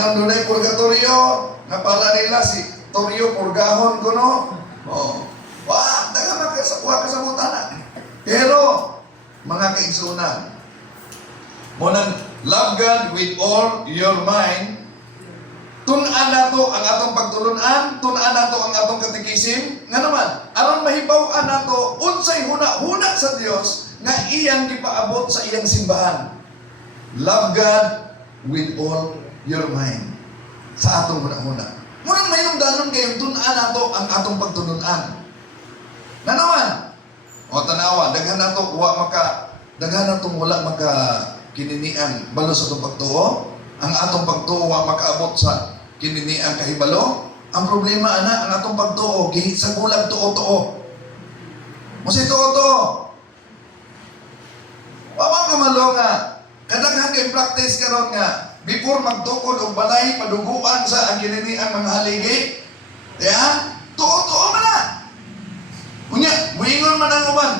Alam doon ay purgatorio, nga pala nila si Toryo Purgahon ko, no? Oh. Wah, daga magkasakuha ka sa butana. Pero, mga kaigsunan, munang love God with all your mind, tunan na to ang atong pagtulunan, tunan na to ang atong katikisim, nga naman, aron mahibaw-an na to, unsay huna-huna sa Dios nga iyang gipaabot sa iyang simbahan. Love God with all your mind. Sa atong huna-huna. Munang mayroong danon kayong tunan na to ang atong pagtulunan. Na naman, o tanawa, daghan na to, daghan na to wala maka kininian balo sa itong pagtuo. Ang atong pagtuo wa makaabot sa kininian kahibalo. Ang problema ana, ang atong pagtuo gihit sa gulag tuo-tuo. Musi tuo-tuo. Wa ka malo nga kadaghan kay practice karon nga before magtukod og balay paduguan sa ang kininian mga haligi. Ya, tuo-tuo man na. Unya, muingon man ang uban.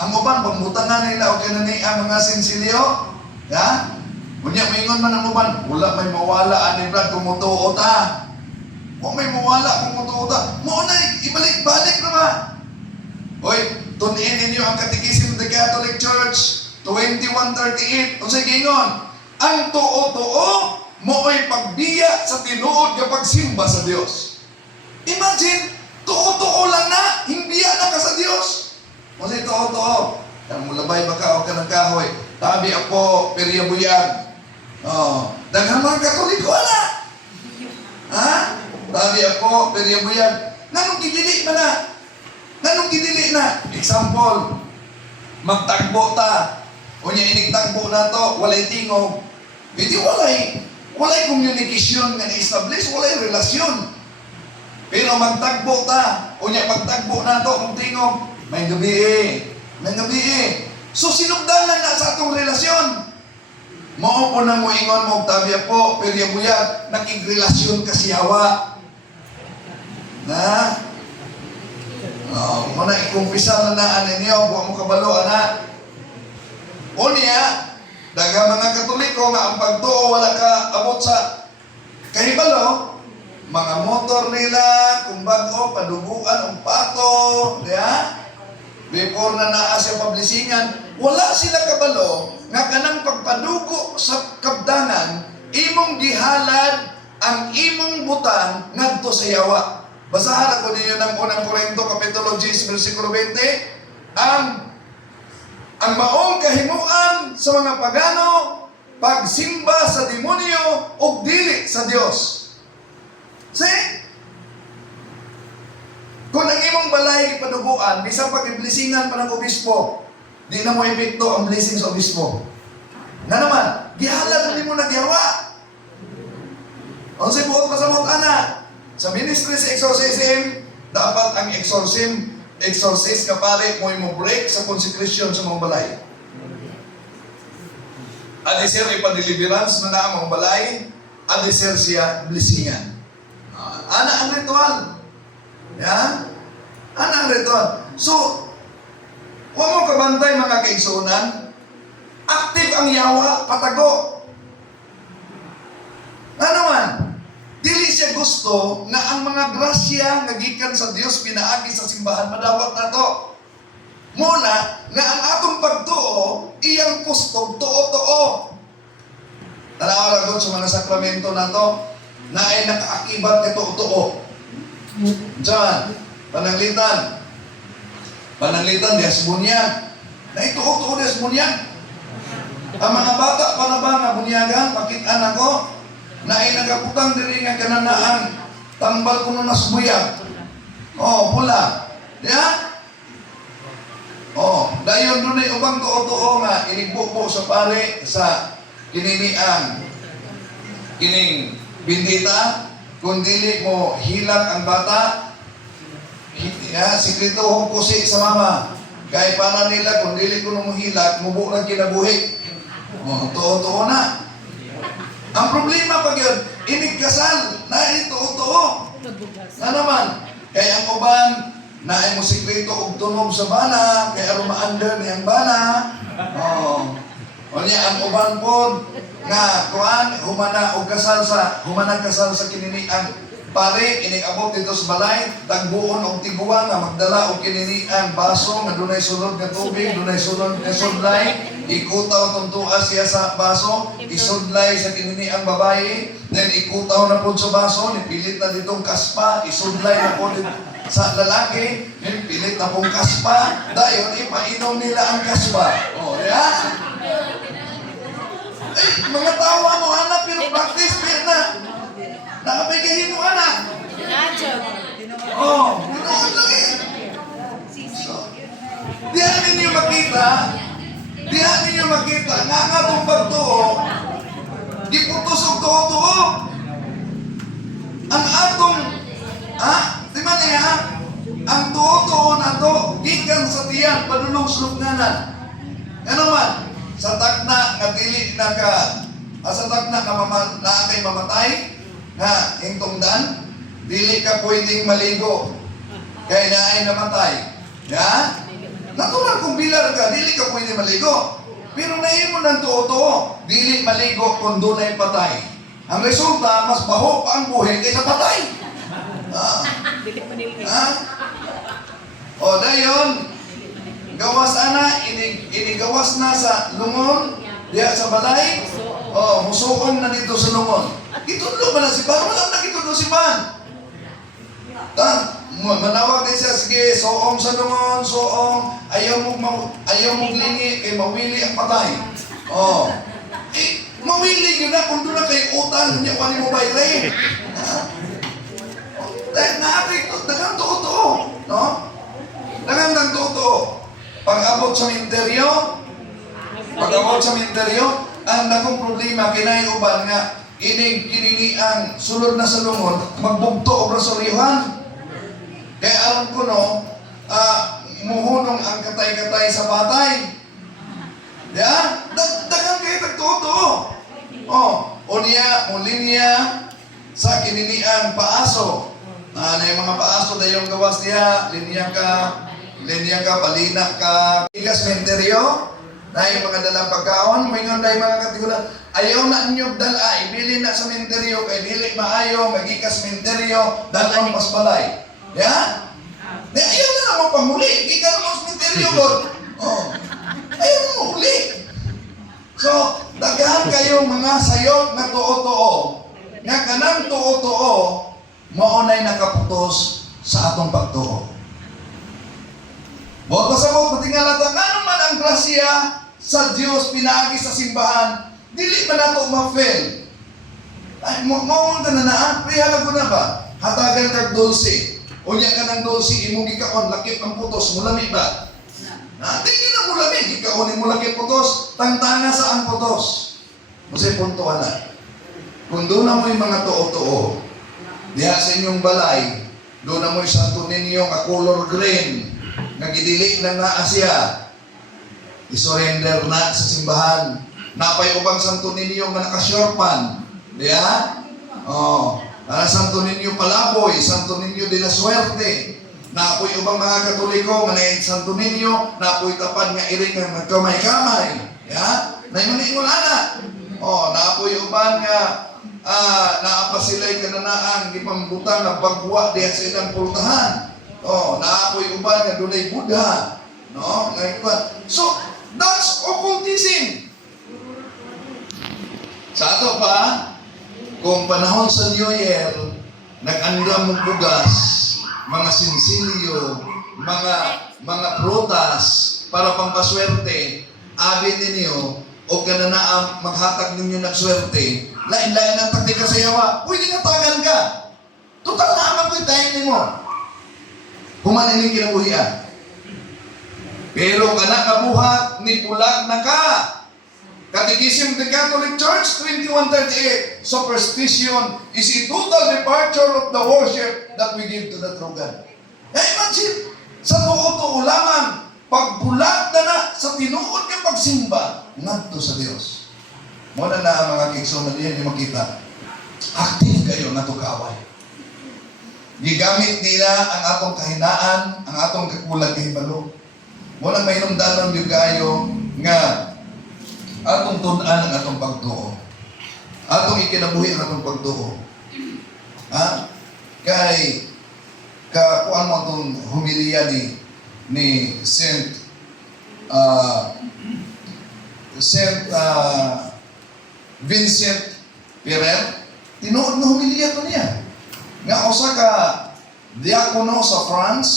Ang uban pambutangan nila og kininian mga sensilyo. Ya? Unya moingon man ang uban, wala may mawala ani Brad kung mutuo ta. Wa may mawala kung mutuo ta. Mo na ibalik-balik na ba? Oy, tun-in ninyo ang Catechism of the Catholic Church 2138. Unsay gingon? Ang tuo-tuo mo'y pagbiya sa tinuod nga pagsimba sa Dios. Imagine, tuo-tuo lang na, himbiya na ka sa Dios. Unsay tuo-tuo? Kang mulabay baka o kanang kahoy. Tabi ako, periyabuyag. Oh, daghang mga Katoliko na. Ha? Tabi ako, periyabuyag. Nganong gidili man na? Nganong gidili na? Example, magtagbo ta. Unya inigtagbo na to, walay tingog. Hindi walay communication nga na-establish, walay relasyon. Pero magtagbo ta, unya pagtagbo na to, kung tingog, may gabi So sinugdanan na sa atong relasyon. Mao po nang moingon mo tabi po, periyabuyag, nakigrelasyon ka siyawa. Na? Muna ikumpisa na naan ninyo, buwa mo kabalo, anak. Unya, daga mga Katoliko nga ang pagtuo wala ka abot sa kahibalo, mga motor nila, kung bago, paduguan, ang pato, diya? Before na naa siya publisingan, wala sila kabalo nga kanang pagpadugo sa kabdangan, imong gihalad ang imong butang ngadto sa yawa. Basahan ako ninyo ng unang Korinto kapitulo 10 bersikulo 20. Ang maong kahimuan sa mga pagano, pagsimba sa demonyo o dili sa Dios. See? Kung ang imong balay ipaduguan, bisang pag-iblisingan pa ng obispo, di na mo epekto ang blessing sa obispo. Na naman, gihalad hindi mo nagyawa. Ang sa buot masamot, ana, sa ministry sa exorcism, dapat ang exorcist kapali mo break sa consecration sa mga balay. Adisir ipadeliverance na na mga balay, adisir siya blessingan. Ana ang ritual. Ya? Ana ang ritual. So, huwag mo kabantay mga kaigsunan, active ang yawa, patago. Ano man? Dili siya gusto na ang mga grasya nga gikan sa Dios pinaagi sa simbahan madawat nato. Muna nga ang atong pagtuo iyang pustog tuo-tuo. Tanaw ra gud sa mga sakramento nato na ay nakaakibat kay tuo-tuo. Diyan, pananglitan dias bunyag. Na ituo-tuo dias bunyag. Ang mga bata pa na ba nga bunyagan, pakit-an ako na ay nagaputang diri nga kananaan tambal kuno na subuyag. Oh, pula. Diya? Oh, dayon dunay ubang tuo-tuo nga inigbubo sa pare sa kininian. Kining bindita kung dili mo hilang ang bata, sikreto hong kusi sa mama. Kaya para nila kung dili ko mo hilag, mubo lang kinabuhi. Oh, tuo-tuo na. Ang problema pag yun, inigkasal na ito-tuo. Na naman, kaya ang uban, na ay mo sikreto og tunog sa bana, kaya rumaandar niyang bana. Oh. O niya, ang uban po nga kuan humana og kasal sa kinini ang pare inig-abot dito sa balay, tagbuon og tiguan nga magdala og kinini ang baso nga dunay sulod nga tubig, dunay sulod nga sudlay, ikutaw tuntua siya sa baso, isudlay sa kinini ang babae, then ikutaw na po sa baso, nipilit na ditong kaspa, isudlay na po sa lalaki, nipilit na pong kaspa, dayon ipainom nila ang kaspa. O, yan. Eh, mga tawa mo, anak, pero practice, pero na. Nakabigahin mo, anak. Oh, ganoon lang eh. So, diyan ninyo makita, nga nga itong pagtuo, di putos og tuo-tuo. Ang atong, di ba niya, ang tuo-tuo na to, gikan sa tiyan, padulong sulugnanan. Ano man? Sa takna nga dili na ka sa takna na kay mamatay nga hingtungdan dili ka pwedeng maligo kay naay namatay. Ya? Natural kung bilar ka dili ka pwedeng maligo. Pero nahimo nang tuo-tuo, dili maligo kung dunay patay. Ang resulta mas baho pa ang buhay kaysa patay. O dayon gawas ana, inigawas na sa lungon, diya sa balay, musuon na dito sa lungon. Kitudlo ba na si Pan? Walang nakitudlo si Pan. Manawag din siya, sige, soong sa lungon, soong, ayaw mong lingi, kay mawili ang patay. Mawili yun na, kung doon na kay utang, niya wali mo bayre. Dahil na-apik, dagang totoo, no? Dagang totoo. Pag-abot sa minteryo, ang dakong problema kinayuban nga kinini ang sulod na sa lungon, magbugto o brasoryuhan. Kaya alam ko no, muhunong ang katay-katay sa patay. Ya? Dagang kayo tagtotoo. O linya sa kinini ang paaso. Na yung mga paaso na yung gawas niya, linya ka, palina ka, ikas menteryo, na yung mga dalang pagkaon, may nga na yung mga katigulan, ayaw na niyo dala, ibili na sa menteryo, kay dili maayo, magikas menteryo, dalawang mas balay. Ya? Ayaw na naman pamuli, gikan mo sa menteryo, Lord. Ayaw na mahuli. So, dagahan kayong mga sayot na tuo-tuo, nga kanang tuo-tuo, maunay nakaputos sa atong pagtuo. Huwag pasabot, matingala ta, nga naman ang grasya sa Diyos pinaagi sa simbahan, dili man nato ma-fail. Ay, mawang ka na naan, prihalag ko na ba? Hatagan kag dulce. Unya ka ng dulce, imong gikaon, lakip ang putos, mulami ba? Tingin na mulami, gikaon, imong lakip putos, tangtanga sa ang putos. Masay punto ka na. Kung doon na mo yung mga tuo-tuo, diha sa inyong balay, doon na mo yung Santo Niño nga color green, nagidili na nga siya, isurrender na sa simbahan. Napay ubang Santo Niño nga nakasyorpan. Diya? Santo Niño Palaboy, Santo Niño de la Suerte. Napoy ubang mga Katoliko nga na Santo Niño, napoy tapad nga iring nga magkamay-kamay. Diya? Naimaningon ana. Napoy ubang nga naapasilay kananaan di pambutang na bagwa diya sa ilang pultahan. Naapoy uban nga dunay Buddha. No? So, that's occultism. Sa ato pa, kung panahon sa New Year, nag-andam mong bugas, mga sinsilyo, mga prutas, para pampaswerte, abi ninyo, o kananaam maghatag ninyo ng swerte, lain-lain ang taktika sa yawa, pwede nga tagan ka. Total naman ko'y tayo mo. Humanin yung kinabuhian. Pero kanakabuhat ni pulag na ka. Catechism of the Catholic Church 2138. Superstition is a total departure of the worship that we give to the true God. Imagine, sa tuo-tuo lamang, pagbulag na sa tinuod ng pagsimba, ngadto sa Dios. Muna na ang mga kigsunan niya, hindi makita. Active kayo na tukaway. Gigamit nila ang atong kahinaan, ang atong kakulang kahibalo. Muna may nungdanon yung kayo nga Atong tun-an ang atong pagtuo. Atong ikinabuhi ang atong pagtuo. Ha? Kay kuan mo itong humiliya ni Saint Vincent Ferrer, tinuod na humiliya ko niya. Nga usa ka diakono sa France,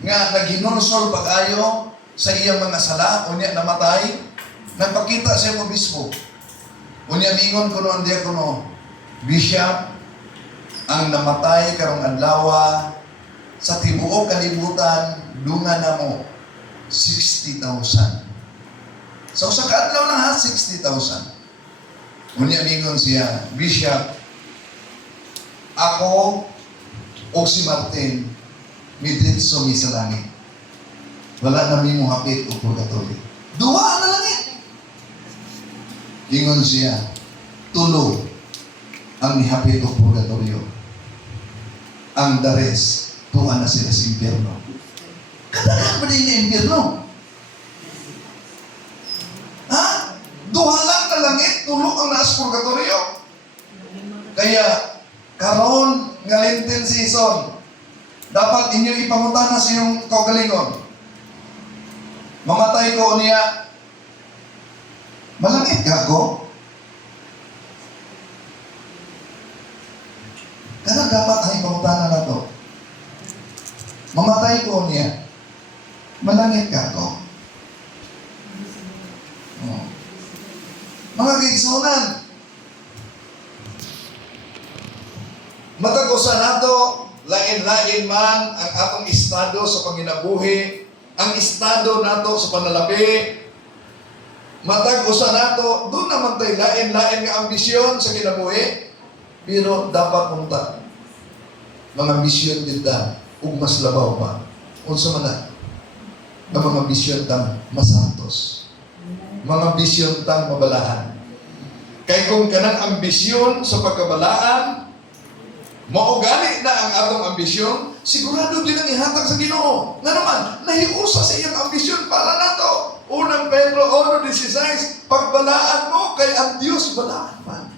nga naghinunsol pag-ayo sa iyang mga sala, unya namatay, nagpakita siya mo bispo. Unya mingon ko ang diakono, Bishop, ang namatay karong adlaw sa tibuok kalibutan, dunga na mo 60,000. So sa kaadlaw lang ha, 60,000. Unya mingon siya, Bishop, ako o si Martin, midritso mi sa langit. Wala na mi mo hapit o purgatorio. Duwa na langit. Ingon siya, tulo ang mihapit o purgatorio. Ang dares, tuwa na sila sa impyerno. Kadaghan ba din yung impyerno? Ha? Duha lang na langit, tulo ang naas purgatorio. Kaya, karon nga Lenten season, dapat inyo ipangutana sa iyong kaugalingon. Mamatay ko niya, malangit ka ko? Kana dapat ang ipangutana na to. Mamatay ko niya, malangit ka ko? Oh. Mga kaigsunan, matag-usa nato, lain-lain man ang atong estado sa panginabuhi, ang estado nato sa panalapi, matag-usa nato, doon naman tayo lain-lain nga ambisyon sa kinabuhi, pero dapat punta. Mga ambisyon din ta, ug mas labaw pa. Unsa man na, nga mga ambisyon tang masantos. Mga ambisyon tang mabalaan. Kay kung kanang ambisyon sa pagkabalaan, maugali na ang atong ambisyon, sigurado din ang ihatag sa Ginoo. Nga naman, nahiusa sa iyang ambisyon para nato. Unang Pedro 1:16, pagbalaan mo kay ang Diyos balaan man.